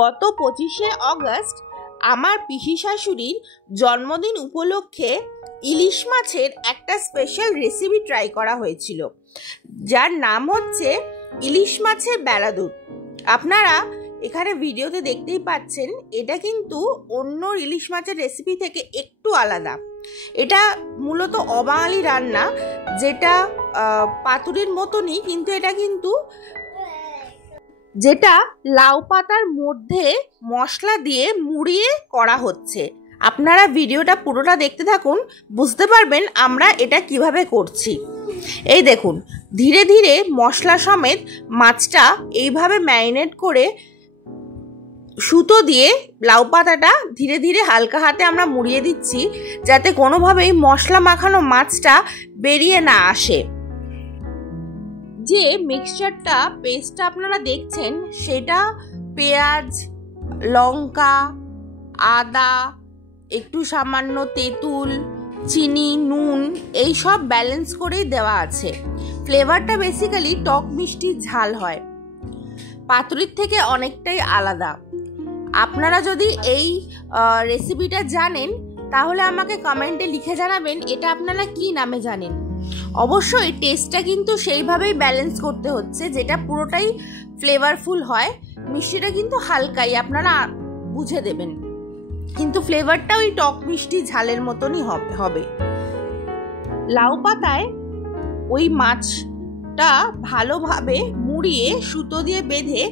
গত 25শে অগস্ট আমার পিসি শাশুড়ির জন্মদিন উপলক্ষে ইলিশ মাছের একটা স্পেশাল রেসিপি ট্রাই করা হয়েছিল, যার নাম হচ্ছে ইলিশ মাছের বেলাদুর। আপনারা এখানে ভিডিওতে দেখতেই পাচ্ছেন, এটা কিন্তু অন্য ইলিশ মাছের রেসিপি থেকে একটু আলাদা। এটা মূলত অবাঙালি রান্না, যেটা পাতুরির মতনই, কিন্তু এটা কিন্তু যেটা লাউ পাতার মধ্যে মশলা দিয়ে মুড়িয়ে করা হচ্ছে। আপনারা ভিডিওটা পুরোটা দেখতে থাকুন, বুঝতে পারবেন আমরা এটা কিভাবে করছি। এই দেখুন, ধীরে ধীরে মশলা সমেত মাছটা এইভাবে ম্যারিনেট করে সুতো দিয়ে লাউ পাতাটা ধীরে ধীরে হালকা হাতে আমরা মুড়িয়ে দিচ্ছি, যাতে কোনোভাবেই মশলা মাখানো মাছটা বেরিয়ে না আসে। যে মিক্সচারটা পেস্টটা আপনারা দেখছেন, সেটা পেঁয়াজ, লঙ্কা, আদা, একটু সামান্য তেঁতুল, চিনি, নুন, এই সব ব্যালেন্স করেই দেওয়া আছে। ফ্লেভারটা বেসিক্যালি টক মিষ্টি ঝাল হয়, পাতুরির থেকে অনেকটাই আলাদা। আপনারা যদি এই রেসিপিটা জানেন, তাহলে আমাকে কমেন্টে লিখে জানাবেন এটা আপনারা কি নামে জানেন। অবশ্যই টেস্টটা কিন্তু সেইভাবেই ব্যালেন্স করতে হচ্ছে, যেটা পুরোটাই ফ্লেভারফুল হয়। মিষ্টিটা কিন্তু হালকাই, আপনারা বুঝে দেবেন, কিন্তু ফ্লেভারটা ওই টক মিষ্টি ঝালের মতনই হবে। লাউ পাতায় ওই মাছটা ভালোভাবে মুড়িয়ে সুতো দিয়ে বেঁধে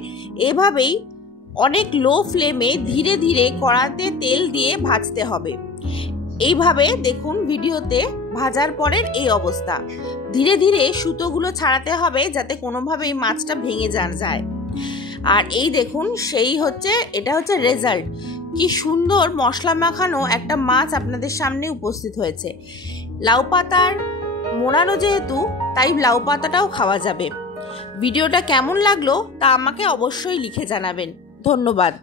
এভাবেই অনেক লো ফ্লেমে ধীরে ধীরে কড়াতে তেল দিয়ে ভাজতে হবে। এইভাবে দেখুন ভিডিওতে ভাজার পরের এই অবস্থা। ধীরে ধীরে সুতোগুলো ছাড়াতে হবে, যাতে কোনোভাবেই মাছটা ভেঙে যায়। আর এই দেখুন, এটা হচ্ছে রেজাল্ট। কি সুন্দর মশলা মাখানো একটা মাছ আপনাদের সামনে উপস্থিত হয়েছে। লাউ পাতার মোড়ানো যেহেতু, তাই লাউ পাতাটাও খাওয়া যাবে। ভিডিওটা কেমন লাগলো তা আমাকে অবশ্যই লিখে জানাবেন। ধন্যবাদ।